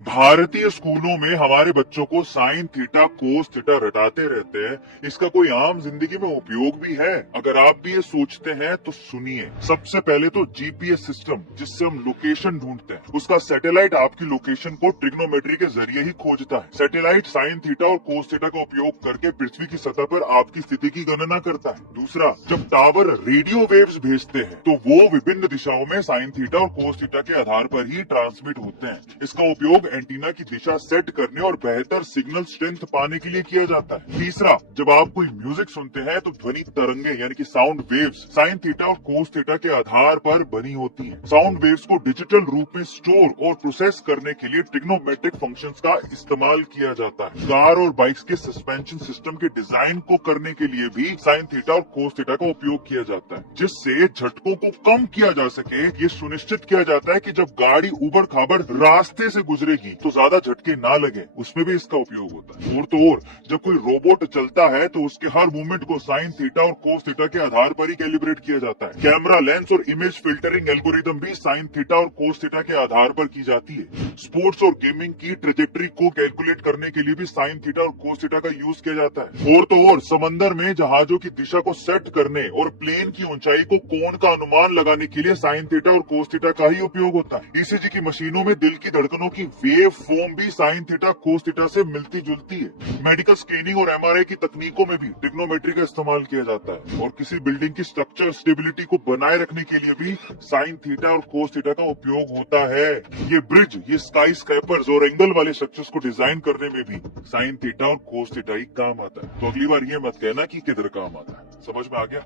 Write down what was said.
भारतीय स्कूलों में हमारे बच्चों को साइन थीटा कोस थीटा रटाते रहते हैं। इसका कोई आम जिंदगी में उपयोग भी है? अगर आप भी ये सोचते हैं तो सुनिए। सबसे पहले तो जीपीएस सिस्टम, जिससे हम लोकेशन ढूंढते हैं, उसका सैटेलाइट आपकी लोकेशन को ट्रिग्नोमेट्री के जरिए ही खोजता है। सैटेलाइट साइन थीटा और कोस थीटा का उपयोग करके पृथ्वी की सतह पर आपकी स्थिति की गणना करता है। दूसरा, जब टावर रेडियो वेव्स भेजते हैं तो वो विभिन्न दिशाओं में साइन थीटा और कोस थीटा के आधार पर ही ट्रांसमिट होते हैं। इसका उपयोग एंटीना की दिशा सेट करने और बेहतर सिग्नल स्ट्रेंथ पाने के लिए किया जाता है। तीसरा, जब आप कोई म्यूजिक सुनते हैं तो ध्वनि तरंगे यानी कि साउंड वेव्स साइन थीटा और कोस थीटा के आधार पर बनी होती हैं। साउंड वेव्स को डिजिटल रूप में स्टोर और प्रोसेस करने के लिए ट्रिग्नोमेट्रिक फंक्शंस का इस्तेमाल किया जाता है। कार और बाइक्स के सस्पेंशन सिस्टम के डिजाइन को करने के लिए भी साइन थीटा और कोस थीटा का उपयोग किया जाता है, जिससे झटकों को कम किया जा सके। ये सुनिश्चित किया जाता है कि जब गाड़ी उबड़ खाबड़ रास्ते से गुजरेगी तो ज्यादा झटके ना लगे, उसमें भी इसका उपयोग होता है। और तो और, जब कोई रोबोट चलता है तो उसके हर मूवमेंट को साइन थीटा और कोस थीटा के आधार पर ही कैलिब्रेट किया जाता है। कैमरा लेंस और इमेज फिल्टरिंग एल्गोरिदम भी साइन थीटा और कोस थीटा के आधार पर की जाती है। स्पोर्ट्स और गेमिंग की ट्रेजेक्ट्री को कैलकुलेट करने के लिए भी साइन थीटा और कोस थीटा का यूज किया जाता है। और तो और, समंदर में जहाजों की दिशा को सेट करने और प्लेन की ऊंचाई को कोण का अनुमान लगाने के लिए साइन थीटा और कोस थीटा का ही उपयोग होता है। ईसीजी की मशीनों में दिल की धड़कनों की वेव फॉर्म भी साइन थीटा कोस थीटा से मिलती जुलती है। मेडिकल स्कैनिंग और एमआरआई की तकनीकों में भी ट्रिग्नोमेट्री का इस्तेमाल किया जाता है। और किसी बिल्डिंग की स्ट्रक्चर स्टेबिलिटी को बनाए रखने के लिए भी साइन थीटा और कोस थीटा का उपयोग होता है। ये ब्रिज, ये स्काई स्क्रैपर्स और एंगल वाले स्ट्रक्चर्स को डिजाइन करने में भी साइन थीटा और कोस थीटा ही काम आता है। तो अगली बार ये मत कहना कि किधर काम आता है। समझ में आ गया?